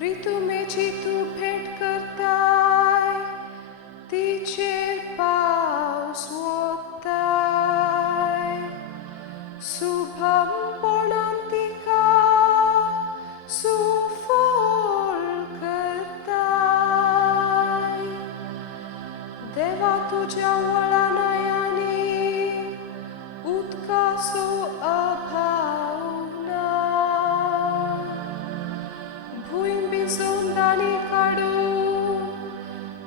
प्रीतुमेची तू भेट करताय, तिचेर पावस ओतताय, शुभम म्हणून तिका सुफोल करताय. देवा तुझ्या वळणायांनी उदकाचो अभाव ना. भूंय भिजोवन दाणी काडून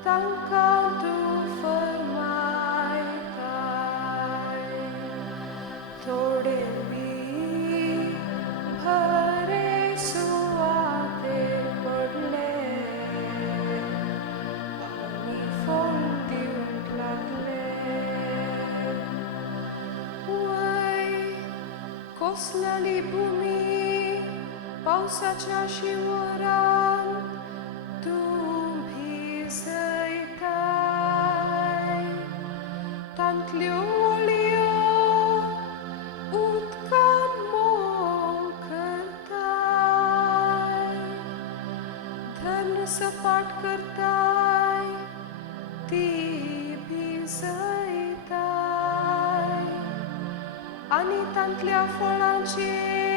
तांकां तूं फर्मायताय. थोडे बी बरे सुवातेर पडले आनी फळ दिवंक लागले. वय कोसलली भूमी पावसाच्या शिवरान तूं भिजयताय. तांतल्यो वळयो उदकान मोग करताय. धन सपाट करताय, ती भिजयताय. आनी तांतल्या फळांचेर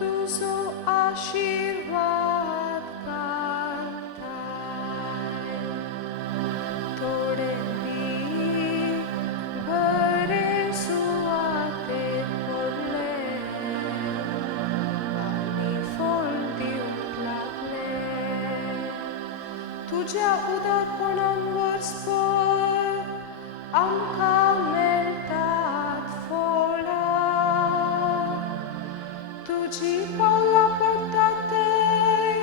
तुजो आशीर्वाद घालताय. थोडे बी बरे सुवातेर पडले आनी फळ दिवंक लागले. तुज्या उदारपणान वर्सभर आमकां मेळटात फळां. तुजी पावलां पडटात थंय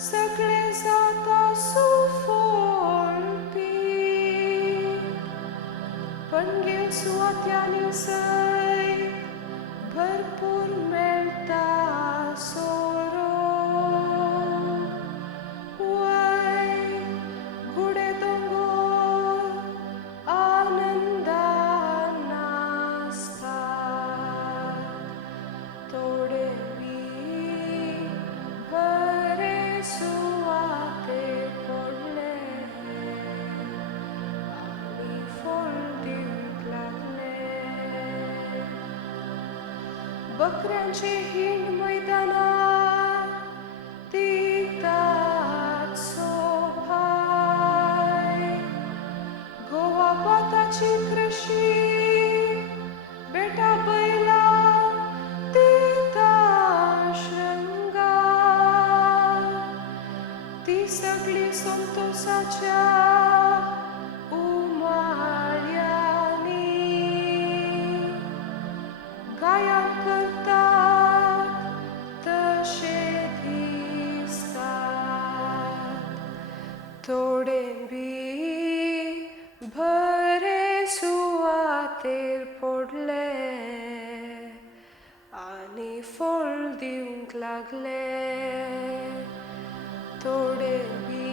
सगळे जाता सुफोळपी. पणगे सुवात्यांनी सय भरपूर मेळटा सोरो. वय गुडे दोंगर आनंदान नाचतात. थोडे बी बरे सुवातेर पडले आनी फळ दिवंक लागले. बकऱ्यांचे हिंड मैदानार दितात सोभाय. गोवा भाताची कृषी बेटा बैलां दिता श्रृंगार. ती सगळी संतोषाच्या उमाळ्यांनी गायन करतात तशे दिसतात. थोडे बी बरे सुवातेर पडले आनी फळ दिवंक लागले. थोडे बी